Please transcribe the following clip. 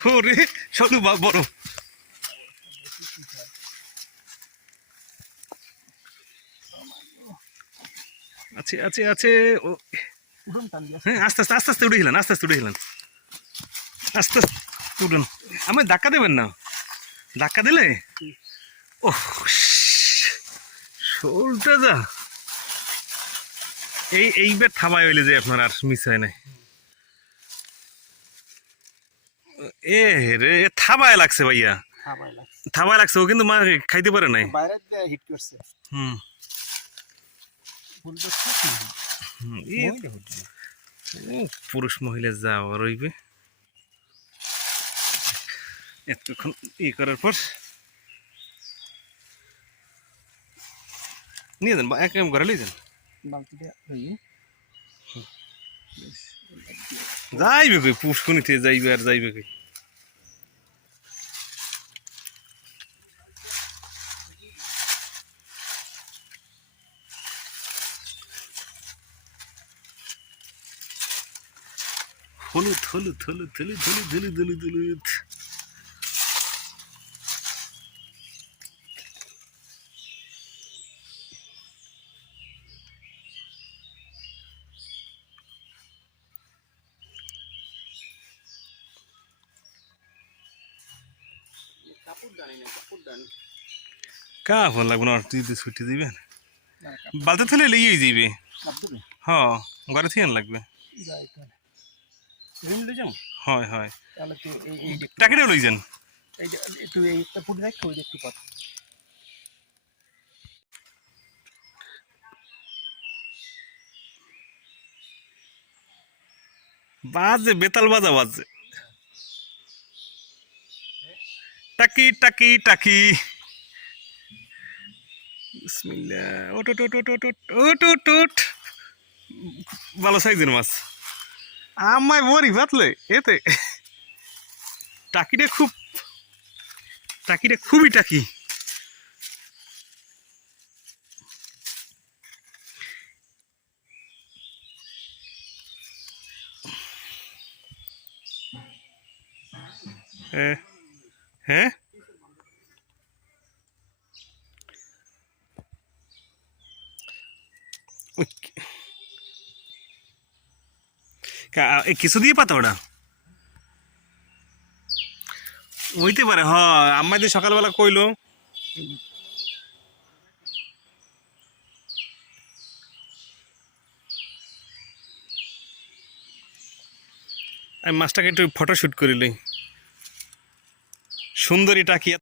ওরে সলু বা বড় আছে আছে আছে ও হ্যাঁ আস্তে আস্তে আস্তে আস্তে উঠে গেলেন আস্তে আস্তে উঠে গেলেন আস্তে আস্তে উঠুন আমি ধাক্কা দেবেন না ধাক্কা দিলে ও শোলটা যা এইবার থামাই হইলে যে আপনার আর মিস হয় নাই এ রে থাবায় লাগছে ভাইয়া থাবায় লাগছে ও কিন্তু মা খাইতে পারে নাই হুম পুরুষ মহিলা যা রইবে এতক্ষণ ই করার পর নিয়ে যান এক ঘরে লিয়ে যান যাইবে কই পুষ্কনিতে যাইবে আর যাইবে কই হলুদ হলুদ হলুদ হলুদ হলুদ হলুদ হলুদ হলুদ কা ফোন লাগবে না তুই তো ছুটি দিবেন বালতে থলে লিয়ে যাইবে হ্যাঁ ঘরে থেকে লাগবে হয় হয় টাকাটাও লই যান বাজে বেতাল বাজা বাজে টাকি টাকি টাকি বিসমিল্লাহ ওট ওট ওট ওট ওট ওট ওট ওট ভালো সাইজের মাছ আমায় বড়ি বাতলে এতে টাকিটা খুবই টাকি হ্যাঁ কিছু দিয়ে পাতা ওটা হইতে পারে হ আমায় যে সকালবেলা কইলো আমি মাছটাকে একটু ফটোশুট করিলি সুন্দরী টাকি